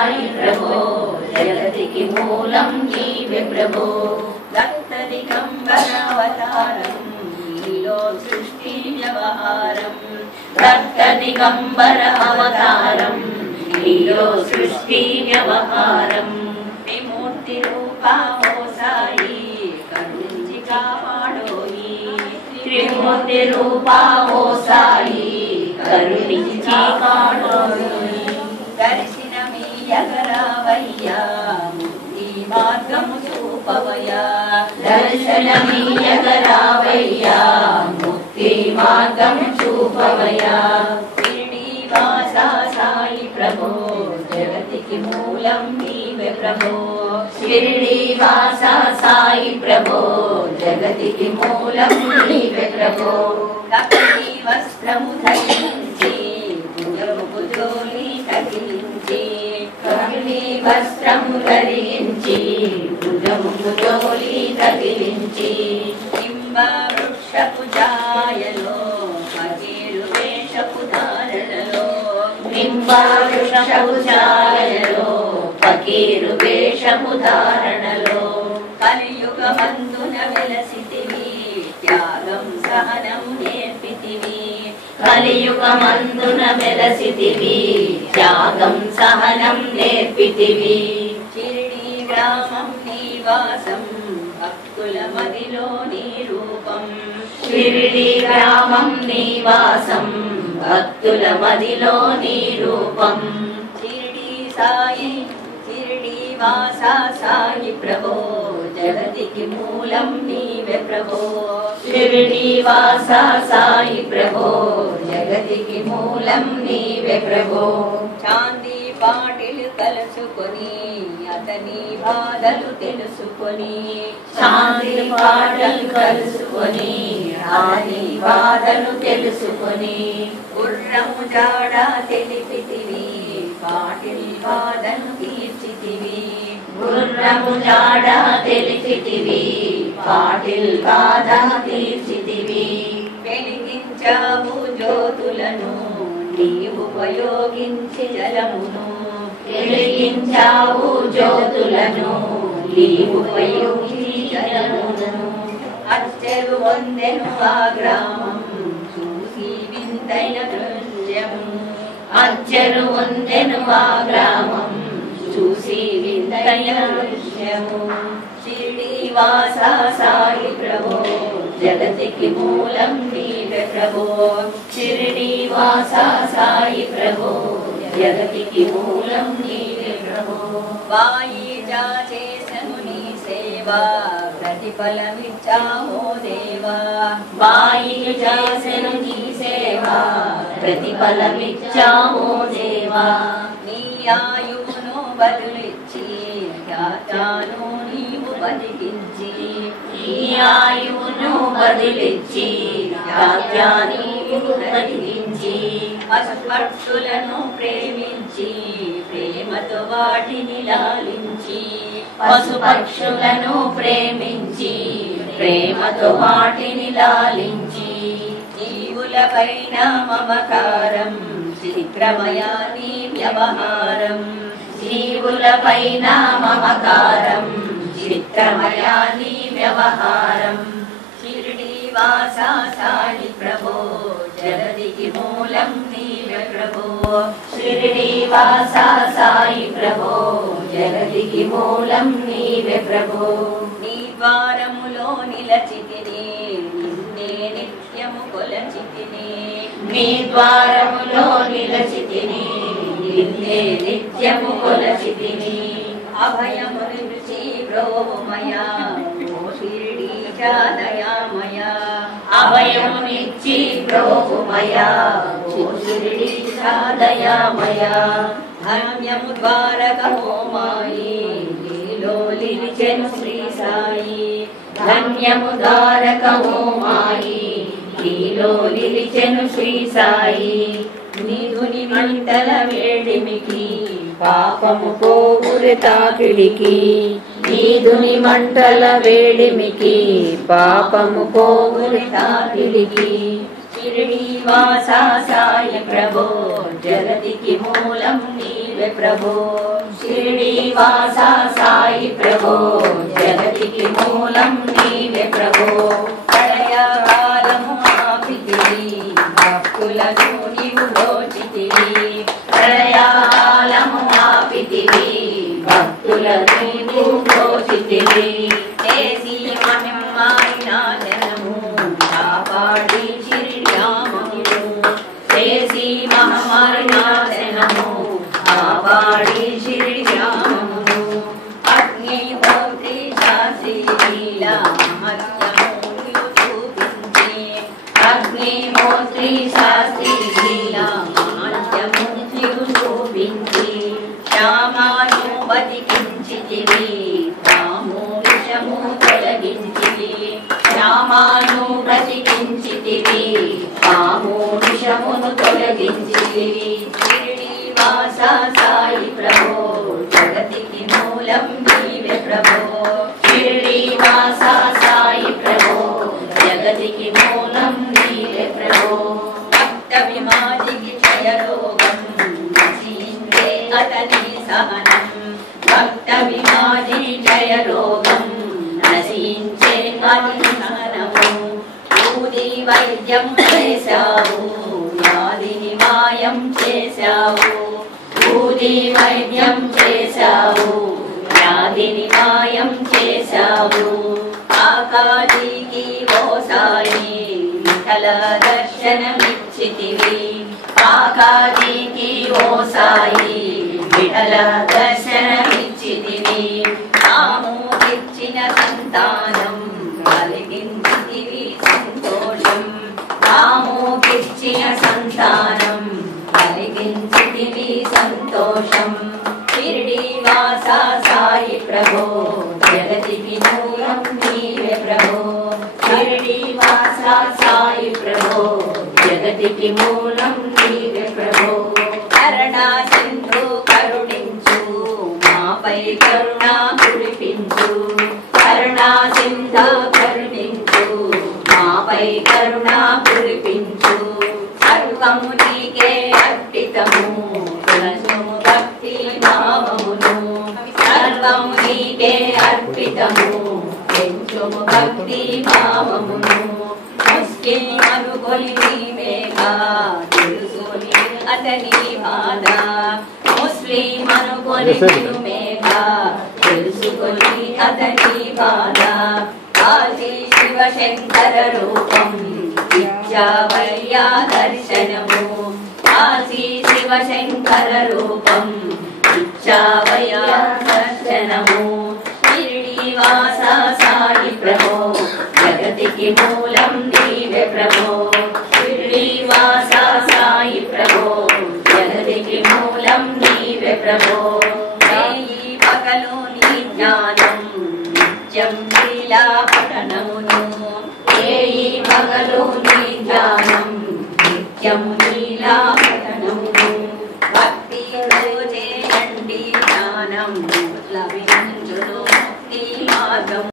साई प्रभो जगतिकी मूलं नीवे प्रभो दत्त दिगंबर अवतारं नीलो सृष्टि व्यवहारं दत्त दिगंबर अवतारं नीलो सृष्टि व्यवहारं त्रिमूर्ति रूपा ओ साई करुणिंचि कापाडोई त्रिमूर्ति रूपा ओ साई करुणिंचि कापाडोई दर्शनमीयगरावय्या मुक्ति मार्गं चूपवया दर्शनमीयगरावय्या मुक्ति मार्गं चूपवया श्रीनिवासा साई प्रभो जगतिकी मूलं नीवे प्रभो श्रीनिवासा साई प्रभो जगतिकी मूलं नीवे प्रभो कपटी वस्त्रमु धరించి భుజముజోలి తగిలించి కమిలి వస్త్రము ధరించి భుజముజోలి తగిలించి నింబ వృక్షపు ఛాయలో పకీరు వేషపు ధారణలో నింబ వృక్షపు ఛాయలో పకీరు వేషపు ధారణలో కలియుగమందున వెలసితివి త్యాగం సహనం నేర్పితివి కలియుగమందున వెలసితివి త్యాగం సహనం నేర్పితివి షిరిడి గ్రామం నివాసం భక్తుల మదిలో నీ రూపం షిరిడి గ్రామం నివాసం భక్తుల మదిలో నీ రూపం షిరిడి సాయి షిరిడి వాసా సాయి ప్రభో జగతికి మూలం నీవే ప్రభో షిరిడి వాసా సాయి ప్రభో జగతికి మూలం నీవే ప్రభో చాందీ పాటిల్ కలుసుకొని అతని బాధలు తెలుసుకొని చాందీ పాటలు కలుసుకొని అతని బాధలు తెలుసుకొని గుర్రము జాడ తెలిపితివి పాటిల్ బాధను తీర్చితివి గుర్రము జాడ తెలిపితివి పాటిల్ బాధ తీర్చితివి వెలిగించావు జ్యోతులను నీవు ఉపయోగించి జలమును వెలిగించావు జ్యోతులను నీవు ఉపయోగించి జలమును అచ్చరు వందెను ఆ గ్రామం చూసి వింతైన దృశ్యము అచ్చరు వందెను ఆ గ్రామం చూసి వింతైన దృశ్యము షిరిడి వాసా సాయి ప్రభో జగతికి మూలం నీవే ప్రభో షిరిడి వాసా సాయి ప్రభో జగతికి మూలం నీవే ప్రభో వాయిజా చేసను నీ సేవా ప్రతిఫలమిచ్చావో దేవా వాయిజా చేసను నీ సేవా ప్రతిఫలమిచ్చావో దేవా నీ ఆయువును బదులిచ్చి ఖ్యాతాను నీవు బతికించి నీ ఆయువును బదిలిచ్చి ఖ్యాతాని బతికించి పశుపక్షులను ప్రేమించి ప్రేమతో వాటిని లాలించి పశుపక్షులను ప్రేమించి ప్రేమతో వాటిని లాలించి జీవులపైన మమకారం చిత్రమయా నీ వ్యవహారం జీవులపైన మమకారం చిత్రమయా నీ వ్యవహారం షిరిడి వాసా సాయి ప్రభో జగతికి మూలం నీవే ప్రభో షిరిడి వాసా సాయి ప్రభో జగతికి మూలం నీవే ప్రభో నీ ద్వారములో నిలచితిని నిన్నే నిత్యము కొలచితిని నీ ద్వారములో నిలచితిని నిన్నే నిత్యము కొలచితిని అభయము రుచి బ్రోమయా ఓ షిరిడి దయామయా అభయమునిచ్చి బ్రోమయా ఓ షిరిడి దయామయా ధన్యము ద్వారకమో మాయి నీలో నిలిచెను శ్రీ సాయి ధన్యము ద్వారకమో మాయి నీలో నిలిచెను శ్రీ సాయి నీధుని మంటల వేడిమికి పాపము పోగురి తాకిడికి నీధుని మంటల వేడిమికి పాపము పోగురి తాకిడికి షిరిడి వాసా సాయి ప్రభో జగతికి మూలం నీవే ప్రభో शिरडीवास साई प्रभो जगतिकी मूलं नीवे प्रभो प्रलयकालము ఆపితివి భక్తులను నీవు దోచితివి ప్రళయకాలము ఆపితివి భక్తులను నీవు దోచితివి చేసి మహిమాయిన జనము కాపాడి శిరియామము చేసి మహిమాయిన జనము కాపాడి శిరియామము అగ్నిహోత్రి శాస్త్రి లీలా మహత్యము చూపించి అగ్నిహోత్రి శాస్త్రి లీలా మహత్యము చూపించి శ్యామాను బతికించితివి రామోషము తొలగించితి శ్యామాను బ్రతికించితివి రామోషమును తొలగించితివి शिरडीवास साई प्रभो जगतिकी मूलं नीवे प्रभो शिरडीवास साई प्रभो जगतिकी मूलं नीवे प्रभो भक्त विमाजिकी क्षय रोगं नशीन्दे अतनी सहनं भक्त विमाजी क्षय रोगं नशीन्दे अतनी सहनము ఊది వైద్యం చేశావు వ్యాధిని మాయం చేశావు ఊది వైద్యం చేశావు వ్యాధిని మాయం చేశావు ఆకాశీకి ఓ సాయి విఠల దర్శనమిచ్చితివి ఆకాశీకి ఓ సాయి విఠల దర్శనమిచ్చితివి రాముకిచ్చిన సంతానం కలిగించితివి సంతోషం రాముకిచ్చిన సంతానం కలిగించితివి సంతోషం शिरडीवास साई प्रभो जगतिकी मूलं नीवे प्रभो शिरडीवास साई प्रभो जगतिकी मूलं नीवे प्रभो करुणा सिंधु करुणिंचु मापै करुणा कुरिपिंचु करुणा सिंधु करुणिंचु मापै करुणा कुरिपिंचु सर्वము నీకే అర్పితము తులసుము భక్తి భావమును సర్వము నీకే అర్పితము పెంచుము భక్తి భావమును ముస్లిం అనుకొని నీవేగా తెలుసుని అతని బాధ ముస్లిం అనుకొని నీవేగా తెలుసుకొని అతని బాధ కాశీ శివశంకర రూపం ఇచ్చావయ్యా దర్శనము కాశీ శివశంకర రూపం ఇచ్చావయ్యా దర్శనము शिरडीवास साई प्रभो जगतिकी मूलं नीवे प्रभो शिरडीवास साई प्रभो जगतिकी मूलं नीवे प्रभो नेयि पगलु नी ज्ञानं नित्यं लीला पठनमुनु नेयि पगलु नी ज्ञानं नित्यं लीला